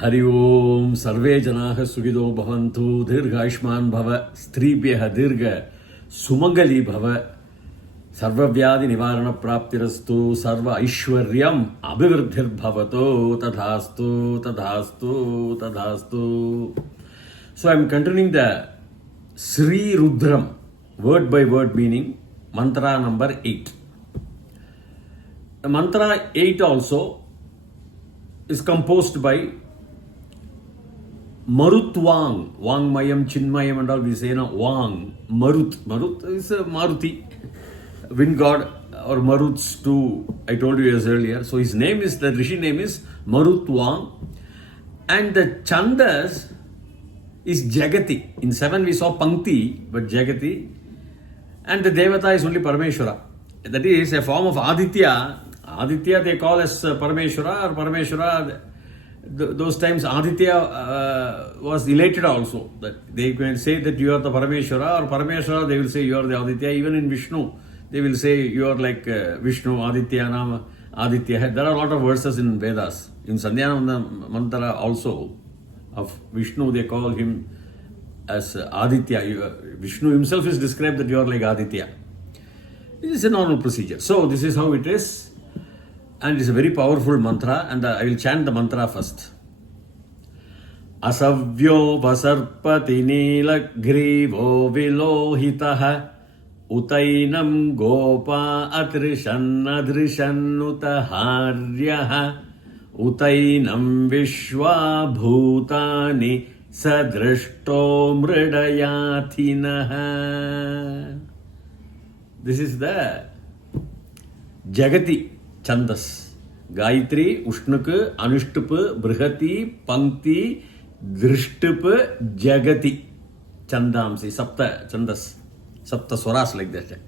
Hari Om Sarve Janaha Sugido Bhavantu Dirgha Aishman Bhava Stribhyaha Dirgha Sumangali Bhava Sarva Vyadi Nivarana Praptirastu Sarva Aishwaryam Abhivriddhir Bhavato Tadhastu Tadhastu Tadhastu. So I am continuing the Sree Rudram word by word meaning mantra number 8. The mantra 8 also is composed by Marut Wang, Wang Mayam, Chinmayam and all we say, no, Wang, Marut. Marut is a Maruti, wind god, or Maruts too, I told you as earlier. So his name is, the Rishi name is Marut Wang. And the Chandas is Jagati. In 7 we saw Pankti, but Jagati. And the Devata is only Parameshwara. That is a form of Aditya. Aditya they call as Parameshwara or Parameshwara. Those times Aditya was elated also. That they can say that you are the Parameshwara, or Parameshwara they will say you are the Aditya. Even in Vishnu they will say you are like Vishnu, Aditya, Nama, Aditya. There are a lot of verses in Vedas. In Sandhyananda Mantra also of Vishnu they call him as Aditya. Vishnu himself is described that you are like Aditya. This is a normal procedure. So this is how it is. And it is a very powerful mantra, and I will chant the mantra first. Asavyo vasarpati nilagrivo vilohitaha utainam gopa atrishan adrishan utaharyaha utainam vishwa bhutani sadrishto mridayathinaha. This is the Jagati Chandas. Gayatri, Ushnuka, Anushtupa, Brihati, Pankti, Drishtupa, Jagati. Chandamsi, Sapta, Chandas. Sapta Swaras like that.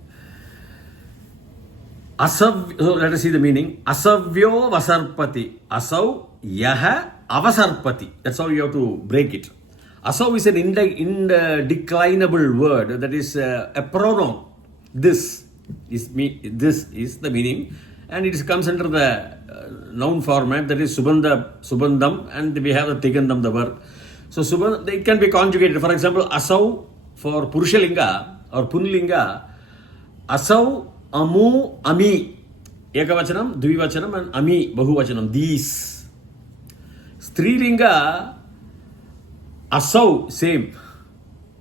Asav, so let us see the meaning. Asavyo Vasarpati. Asav Yaha Avasarpati. That's how you have to break it. Asav is an indeclinable word. That is a pronoun. This is the meaning. And it comes under the noun format, that is Subandam, and we have the Tigandam, the verb. So it can be conjugated. For example, Asav for Purushalinga or Punlinga, Asav, Amu, Ami. Ekavachanam, Dvivachanam and Ami, Bahuvachanam. These. Strilinga, Asav, same.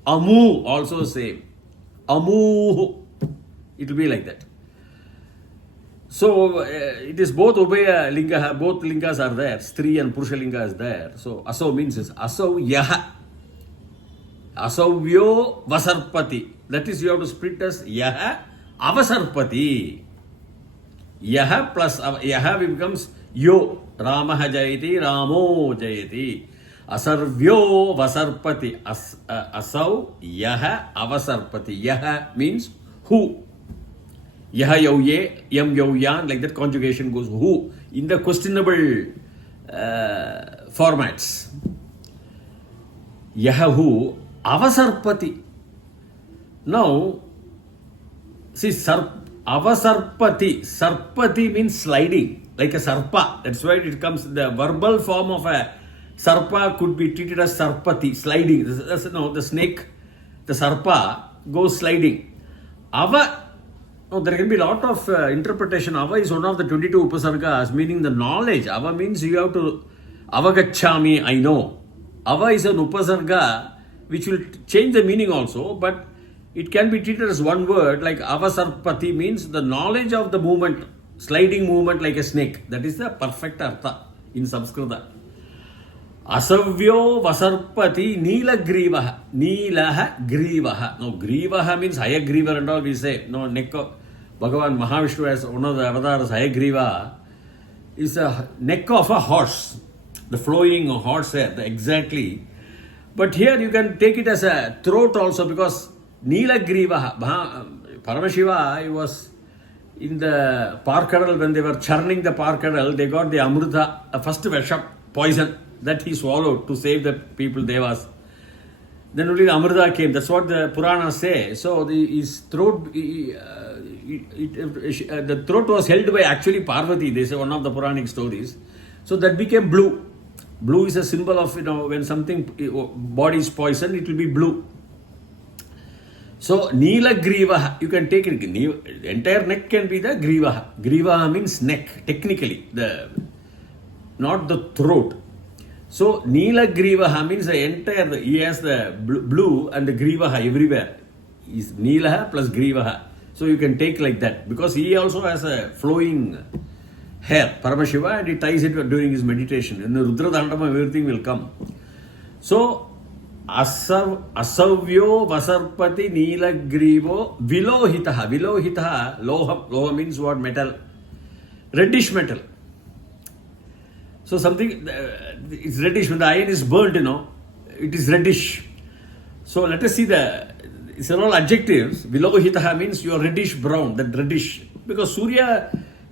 Amu, also same. Amu, it will be like that. So it is both Ubhaya Linga, both lingas are there. Stree and Purusha Linga is there. So Asav means is Asav Yaha. Asavyo Vasarpati. That is you have to split as Yaha Avasarpati. Yaha plus Yaha becomes Yo. Ramaha Jayati, Ramo Jayati. Asarvyo Vasarpati. Asav Yaha Avasarpati. Yaha means who. Yaha yauye, yam yauyan, like that conjugation goes who in the questionable formats. Yaha who, avasarpati. Now, see, avasarpati, sarpati means sliding, like a sarpa. That's why it comes, the verbal form of a sarpa could be treated as sarpati, sliding. The snake, the sarpa goes sliding. No, there can be a lot of interpretation. Ava is one of the 22 upasargas, meaning the knowledge. Ava means you have to, avagachami, I know. Ava is an upasarga which will change the meaning also, but it can be treated as one word, like avasarpati means the knowledge of the movement, sliding movement like a snake. That is the perfect artha in Samskritam. Asavyo Vasarpati Nila Grivaha. Nilaha Grivaha. No, Grivaha means Hayagriva and all we say. No, neck of Bhagavan Mahavishnu as one of the avatars, Hayagriva, is a neck of a horse. The flowing horse hair, exactly. But here you can take it as a throat also, because Nila Grivaha, Paramashiva, he was in the Parkadal when they were churning the Parkadal, they got the Amrita, first Vesham, poison, that he swallowed to save the people, Devas. Then only the Amrita came. That's what the Puranas say. So his throat, the throat was held by actually Parvati. They say one of the Puranic stories. So that became blue. Blue is a symbol of, when something, body is poisoned, it will be blue. So, Neela Grivaha, you can take it, the entire neck can be the Grivaha. Grivaha means neck, technically, not the throat. So, Neela Grivaha means the entire, he has the blue and the Grivaha everywhere. Is Neela plus Grivaha. So, you can take like that, because he also has a flowing hair, Paramashiva, and he ties it during his meditation. In the Rudra Dandama, everything will come. So, Asavyo Vasarpati Neelagrivo Vilohitaha. Vilohitaha, Loha means what? Metal. Reddish metal. So something, it's reddish. When the iron is burnt, it is reddish. So let us see these are all adjectives. Vilohitaha means you are reddish brown, that reddish. Because Surya,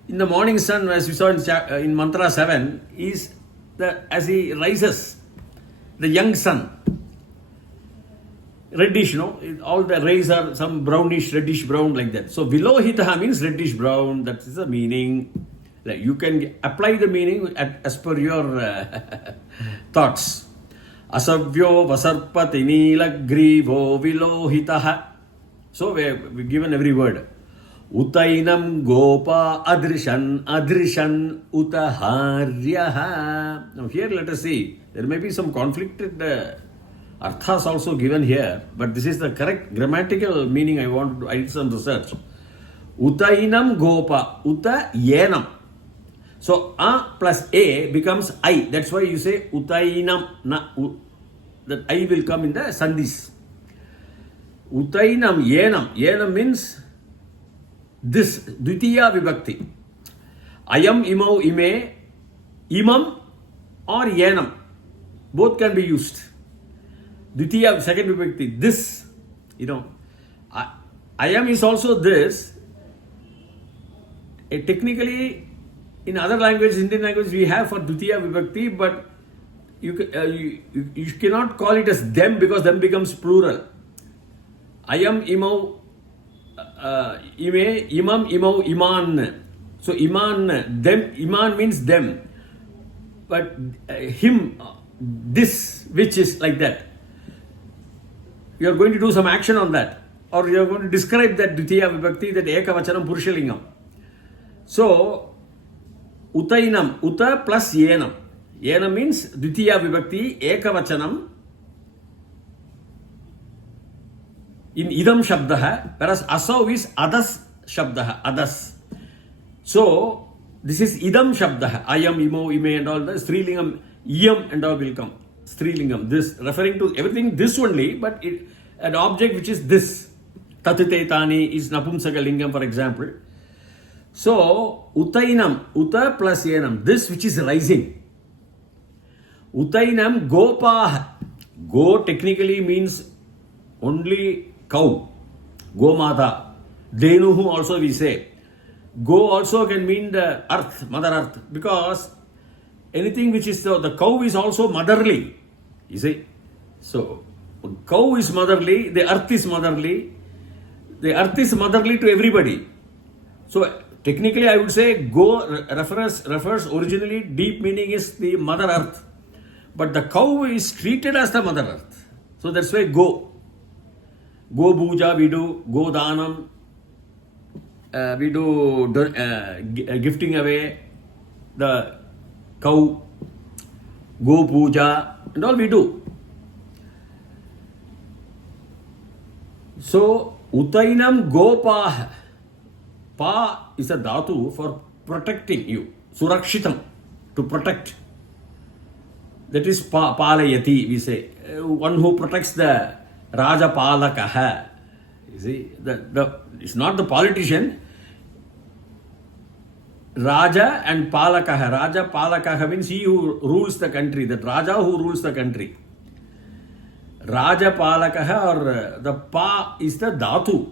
in the morning sun, as we saw in Mantra 7, is as he rises, the young sun. Reddish, all the rays are some brownish, reddish brown like that. So Vilohitaha means reddish brown. That is the meaning. Like you can apply the meaning as per your thoughts. Asavyo Vasarpati Neelagrivo Vilohitaha. So we've given every word. Utainam Gopa Adrishan Utaharyaha. Now here let us see. There may be some conflicted arthas also given here, but this is the correct grammatical meaning. I did some research. Utainam Gopa, Uta Yenam. So A plus A becomes I. That's why you say Utainam. That I will come in the sandhis. Utainam Yenam. Yenam means this. Dvitiya Vibhakti. Ayam Imau Ime. Imam or Yenam. Both can be used. Dvitiya, second vibhakti, this, Ayam is also this. Technically, in other languages, Indian language, we have for Dvitiya vibhakti, but you cannot call it as them, because them becomes plural. Ayam imau ime, imam imau iman. So iman, them, iman means them. But him, this, which is like that. You are going to do some action on that, or you are going to describe that Dvitiya Vibhakti, that Ekavachanam Purushalingam. So, Utainam, Uta plus Yenam. Yenam means Dvitiya Vibhakti, Ekavachanam in Idam Shabdaha, whereas Asav is Adas Shabdaha, Adas. So, this is Idam Shabdaha, Ayam, Imo, Ime and all the Strilingam, Iyam and all will come. Strilingam, this, referring to everything this only, but an object which is this. Tatite Tani is Napumsaka Lingam, for example. So, Utainam, Uta plus Yenam, this which is rising. Utainam Gopah. Go technically means only cow. Gomata. Denuhu also we say. Go also can mean the earth, Mother Earth, because anything which is the cow is also motherly. You see? So, cow is motherly, the earth is motherly. The earth is motherly to everybody. So, technically I would say go refers originally, deep meaning is the Mother Earth. But the cow is treated as the Mother Earth. So, that's why go. Go puja we do, go danam, we do gifting away the cow, go puja, and all we do. So, Utainam Gopah. Pa is a dhatu for protecting you. Surakshitam, to protect. That is Palayati, we say. One who protects the Raja Palakaha. You see, it's not the politician. Raja and Palakaha. Raja Palakaha means he who rules the country. That Raja who rules the country. Raja Palakaha, or the Pa is the dhatu.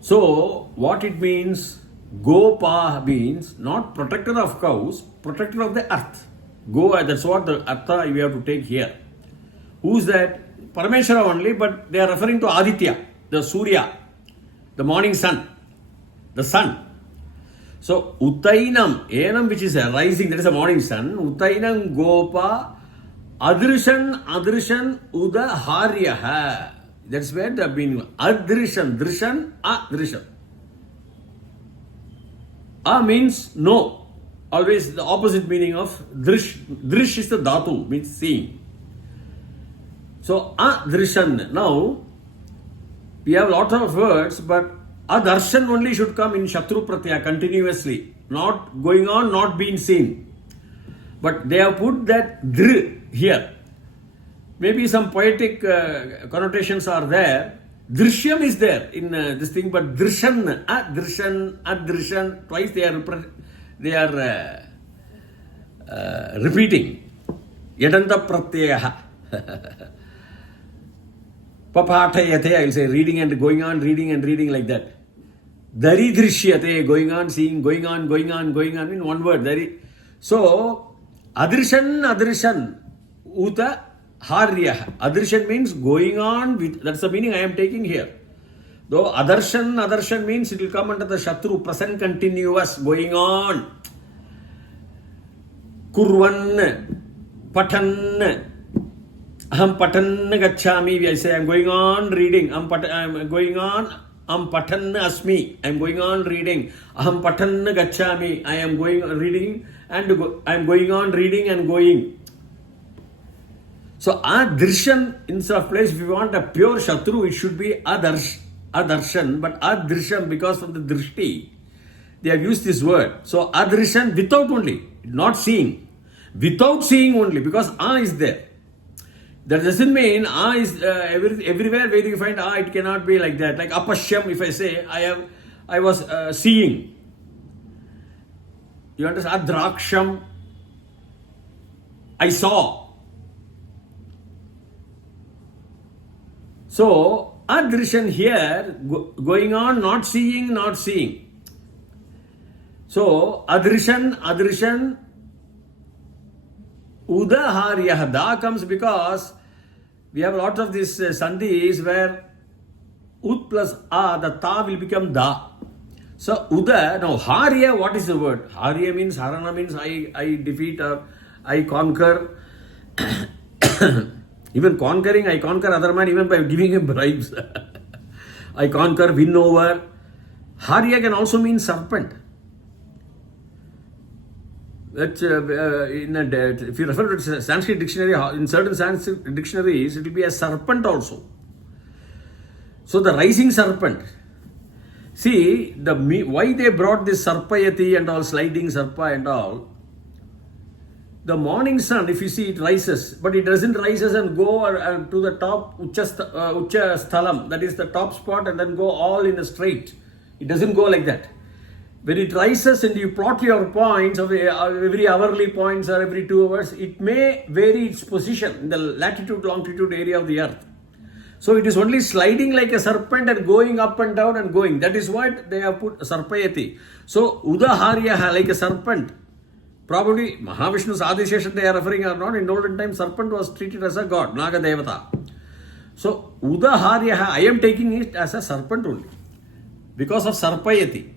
So, what it means, Gopa means not protector of cows, protector of the earth. Go, that's what the artha we have to take here. Who's that? Parameshwara only, but they are referring to Aditya, the Surya, the morning sun, the sun. So Utainam, Enam which is a rising, that is a morning sun. Utainam Gopa Adrishan Uda Haryaha. That's where the meaning. Adrishan, Drishan, Adrishan. A means no. Always the opposite meaning of Drish. Drish is the dhatu, means seeing. So Adrishan. Now we have a lot of words, but Adarshan only should come in Shatru Pratyaya continuously. Not going on, not being seen. But they have put that Dr here. Maybe some poetic connotations are there. Drishyam is there in this thing, but Drishan, Adrishan, twice they are repeating. Yadanta Pratyaha. Papatayate, I will say, reading and going on, reading and reading like that. Dari Drishyate, going on, seeing, going on in one word. Dari. So, Adrishan, Uta Harya. Adrishan means going on with, that's the meaning I am taking here. Though Adarshan means it will come under the Shatru, present continuous, going on. Kurvan, Patan, Aham Patan Gachami, I say I am going on reading. I am going on, Am Patan Asmi, I am going on reading. Aham Patan Gachami, I am going on reading and I am going on reading and going. So Adrishan, instead of place, if you want a pure Shatru, it should be Adarshan, but Adrishan, because of the Drishti, they have used this word. So Adrishan without only, not seeing, without seeing only, because is there. That doesn't mean is everywhere where you find it cannot be like that. Like Apashyam, if I say I was seeing. You understand? Adraksham, I saw. So Adrishan here, going on, not seeing. So Adrishan, Udaharyah. Da comes because we have a lot of these sandhis where Ud plus the Ta will become Da. So Uda, now Harya, what is the word? Harya means, Harana means I defeat or I conquer. Even conquering, I conquer other man even by giving him bribes. I conquer, win over. Harya can also mean serpent. That if you refer to Sanskrit dictionary, in certain Sanskrit dictionaries, it will be a serpent also. So the rising serpent. See, why they brought this Sarpayati and all, sliding Sarpa and all. The morning sun, if you see, it rises, but it doesn't rises and go to the top Ucha Sthalam, that is the top spot, and then go all in a straight. It doesn't go like that. When it rises and you plot your points of every hourly points or every 2 hours, it may vary its position in the latitude, longitude area of the earth. So it is only sliding like a serpent and going up and down and going. That is what they have put Sarpayati. So Udaharya, like a serpent. Probably Mahavishnu's Adisheshan they are referring or not. In olden times, serpent was treated as a god, Naga Devata. So Udaharya, I am taking it as a serpent only because of Sarpayati.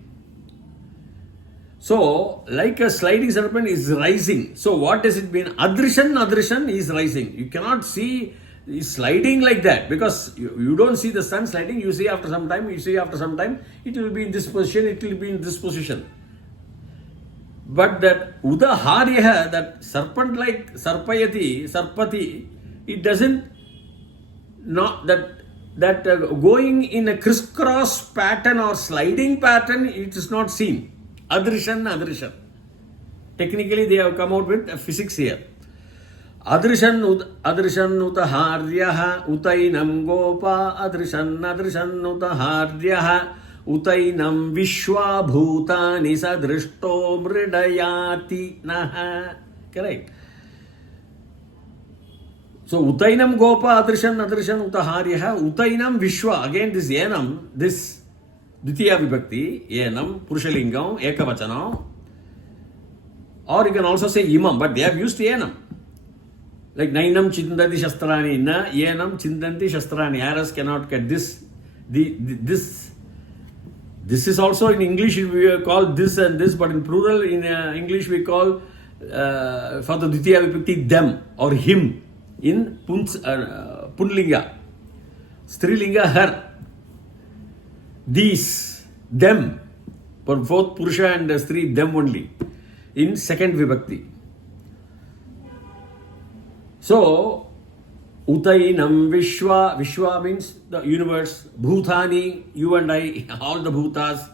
So, like a sliding serpent is rising. So, what does it mean? Adrishan is rising. You cannot see is sliding like that because you don't see the sun sliding. You see after some time, it will be in this position, But that Udaharya, that serpent like Sarpati, it doesn't, not that going in a crisscross pattern or sliding pattern, it is not seen. Adrishan. Technically, they have come out with physics here. Adrishan utaharyaha utainam gopa adrishan utaharyaha utainam vishwa bhutani sadrishto mridayati naha. Correct. So utainam gopa adrishan utaharyaha utainam vishwa. Again this yenam, this Dvitiya Vibhakti, Yenam, Purushalingam, Ekavachanam, or you can also say Imam, but they have used Yenam. Like Nainam Chindati Shastrani, Na Yenam Chindanti Shastrani. Arrows cannot get this This is also in English we call this and this, but in plural in English we call for the Dvitiya Vibhakti them or him in Punlinga. Strilinga her. These, them, for both Purusha and Sri, them only, in second Vibhakti. So, Utainam Vishwa, Vishwa means the universe, Bhutani, you and I, all the Bhutas,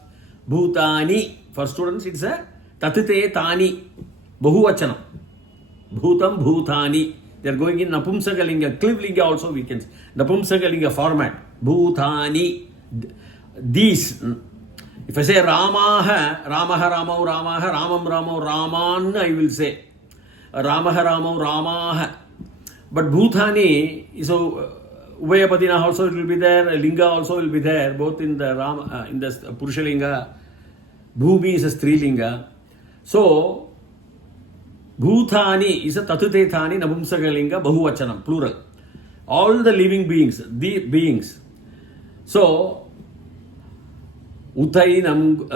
Bhutani, for students it's a Tatite Tani, Bahuvachanam, Bhutam Bhutani, they are going in Napumsakalinga, Klivlinga also we can say, Napumsakalinga format, Bhutani. These, if I say Ramaha, Ramaha, Ramau, Ramaha, Ramam, Ramau, Raman, I will say Ramaha, Ramau, Ramaha. But Bhutani, so Uvayapadina also it will be there, Linga also will be there, both in the in the Purusha Linga. Bhumi is a Strilinga. So Bhutani is a Tatutethani, Nabumsakalinga, Bahuvachanam, plural. All the living beings, the beings. So Utainam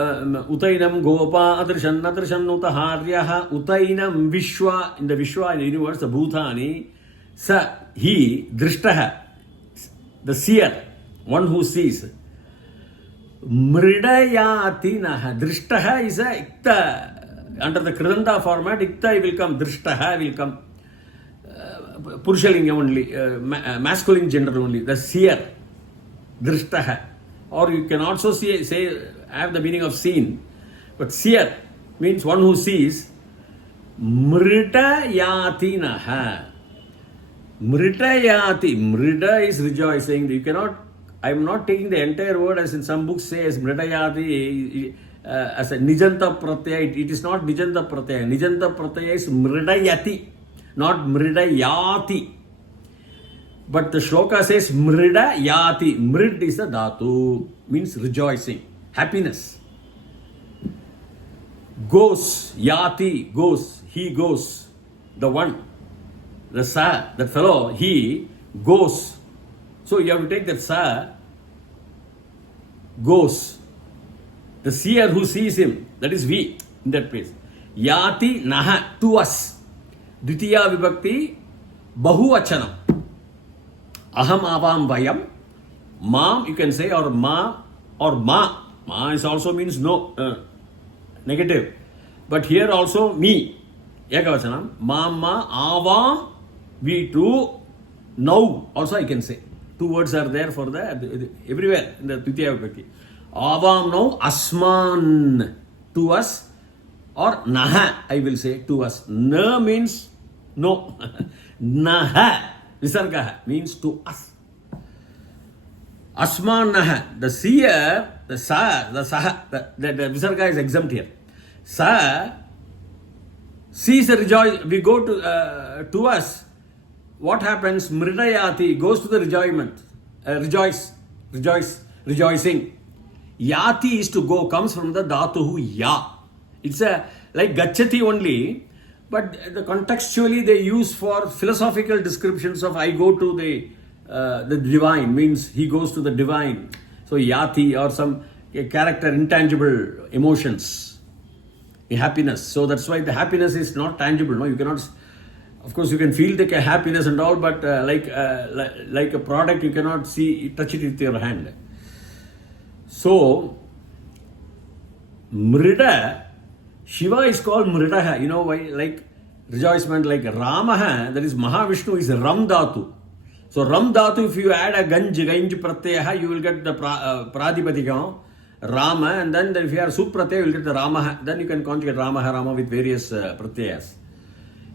Gopa Adrishan Natrishan Utaharyaha Utainam Vishwa, in the Vishwa, in the universe, the Bhutani, Sa he Drishtaha, the seer, one who sees. Mridayatinaha, Drishtaha is a Ikta, under the Kridanta format, Ikta will come, Drishtaha will come, Purushalinga only, masculine gender only, the seer, Drishtaha. Or you can also say have the meaning of seen, but seer means one who sees. Mridayatinaha. Mridayati. Mrida is rejoicing. You cannot, I am not taking the entire word as in some books say as Mridayati as a Nijanta Pratyaya. It is not Nijanta Pratyaya. Nijanta Pratyaya is Mridayati, not Mridayati. But the shloka says Mrida Yati. Mrid is the dhatu, means rejoicing, happiness. Goes, Yati, goes, he goes, the one, the sa, that fellow, he goes. So you have to take that sa, goes. The seer who sees him, that is we, in that place. Yati Naha, to us. Dvitiya Vibhakti, Bahuvachanam. Aham avam vayam, mam you can say, or ma, or ma. Ma is also means no, negative. But here also me, ekavachanam, mama, avam, we too, now also I can say. Two words are there for the everywhere in the Dvitiya Vibhakti. Avam now, asman, to us, or naha I will say, to us. Na means no, naha. Visargaha means to us. Asmanaha, the seer, the sa, the saha, the Visarga is exempt here. Sa sees the rejoice. We go to us. What happens? Mridayati goes to the rejoicement. Rejoicing. Yati is to go, comes from the dhatuhu ya. It's like gachati only. But the contextually they use for philosophical descriptions of I go to the divine, means he goes to the divine. So yati or some character, intangible emotions, happiness. So that's why the happiness is not tangible. No, you cannot. Of course, you can feel the happiness and all, but like a product, you cannot see, touch it with your hand. So Mrida. Shiva is called Mridaha. You know why? Like rejoicement, like Ramaha, that is Mahavishnu, is Ram Dhatu. So Ram Dhatu, if you add a Ganj Pratyaha, you will get the Pradipatikam, Rama, and then if you are Supratyaya, you will get the Ramaha. Then you can conjugate Ramaha, Rama with various Pratyayas.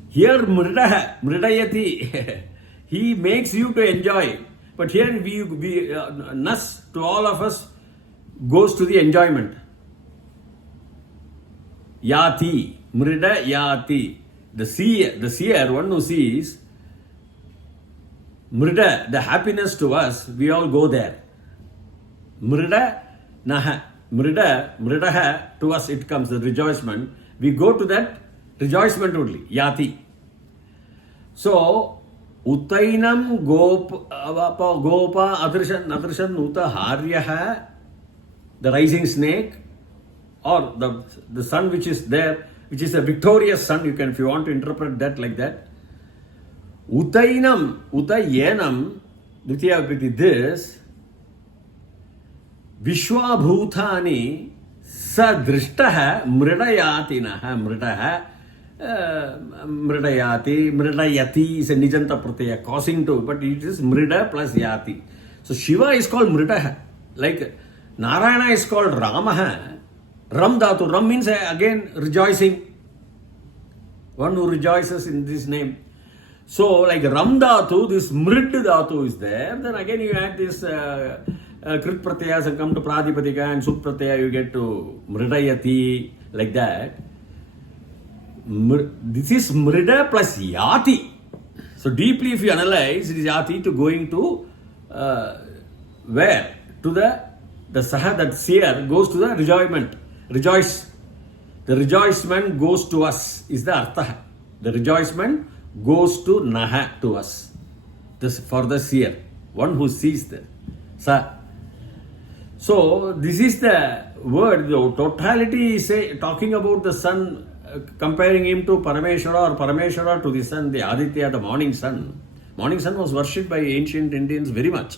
Here Mridaha, Mridayati, he makes you to enjoy. But here we Nas to all of us goes to the enjoyment. Yati, Mrida Yati. The seer, one who sees, Mrida, the happiness to us, we all go there. Mrida Naha, Mridaha, to us it comes, the rejoicement. We go to that rejoicement only, Yati. So, Utainam Gopa Adrishan Uta Haryaha the rising snake, or the sun which is there, which is a victorious sun. You can, if you want to interpret that like that. Utainam, utayenam, Dvitiya Vibhakti, this Vishwabhutani sadrishtaha mridayatinaha. Mridayati, mridayati is a nijanta pratyaya, causing to, but it is mrida plus yati. So Shiva is called mridaha. Like Narayana is called Ramaha. Ram dhatu. Ram means again rejoicing. One who rejoices in this name. So like Ram dhatu, this mrid dhatu is there. Then again you add this krit pratyayas and come to pradipadika and sut pratyaya, you get to mridayati, like that. This is mrida plus yati. So deeply if you analyze, it is yati to going to where? To the saha, that seer goes to the rejoicement. Rejoice. The rejoicement goes to us is the artha. The rejoicement goes to naha, to us. This for the seer, one who sees the sa. So this is the word. The totality is talking about the sun, comparing him to Parameshwara, or Parameshwara to the sun, the Aditya, the morning sun. Morning sun was worshipped by ancient Indians very much.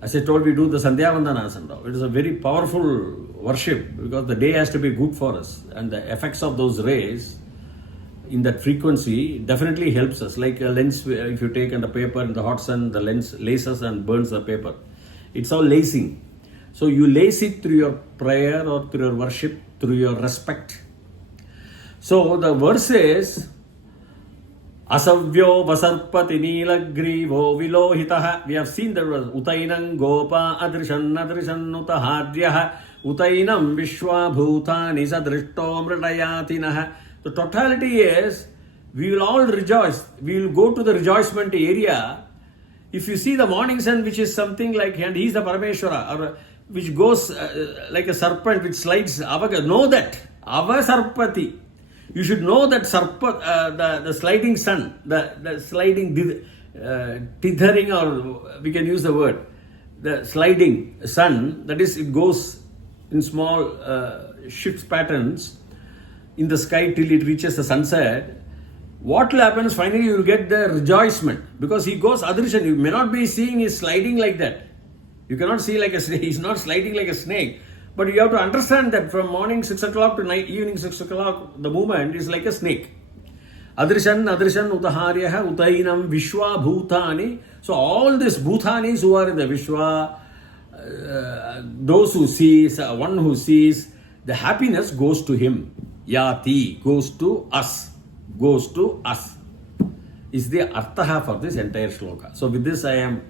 As I told, we do the Sandhya Vandana. It is a very powerful worship because the day has to be good for us, and the effects of those rays in that frequency definitely helps us. Like a lens, if you take on the paper in the hot sun, the lens laces and burns the paper. It's all lacing. So you lace it through your prayer or through your worship, through your respect. So the verse says, Asavyo vasarpati nilagrivo vilohitaha. We have seen the verse. Utainam gopa adrishan utaharyaha. Utainam vishwabhutani sadrishto mridayatinaha. The totality is, we will all rejoice. We will go to the rejoicement area. If you see the morning sun, which is something like, and he is the Parameshwara, or which goes like a serpent which slides, know that. Avasarpati. You should know that the sliding sun, the sliding tithering, or we can use the word, the sliding sun, that is, it goes in small shift patterns in the sky till it reaches the sunset. What will happen is finally you will get the rejoicement, because he goes adrishan. You may not be seeing is sliding like that. You cannot see like a snake. He's not sliding like a snake. But you have to understand that from morning 6 o'clock to night, evening 6 o'clock, the movement is like a snake. Adrishan utaharyaha utainam vishwa bhutani. So all these bhutanis who are in the Vishwa, those who sees, one who sees, the happiness goes to him. Yati, goes to us. Goes to us. Is the artha for this entire shloka. So with this I am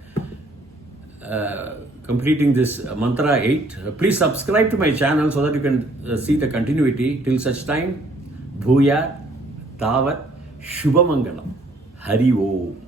completing this mantra 8. Please subscribe to my channel so that you can see the continuity. Till such time, Bhuya Tavat Shubhamangalam. Hari Om.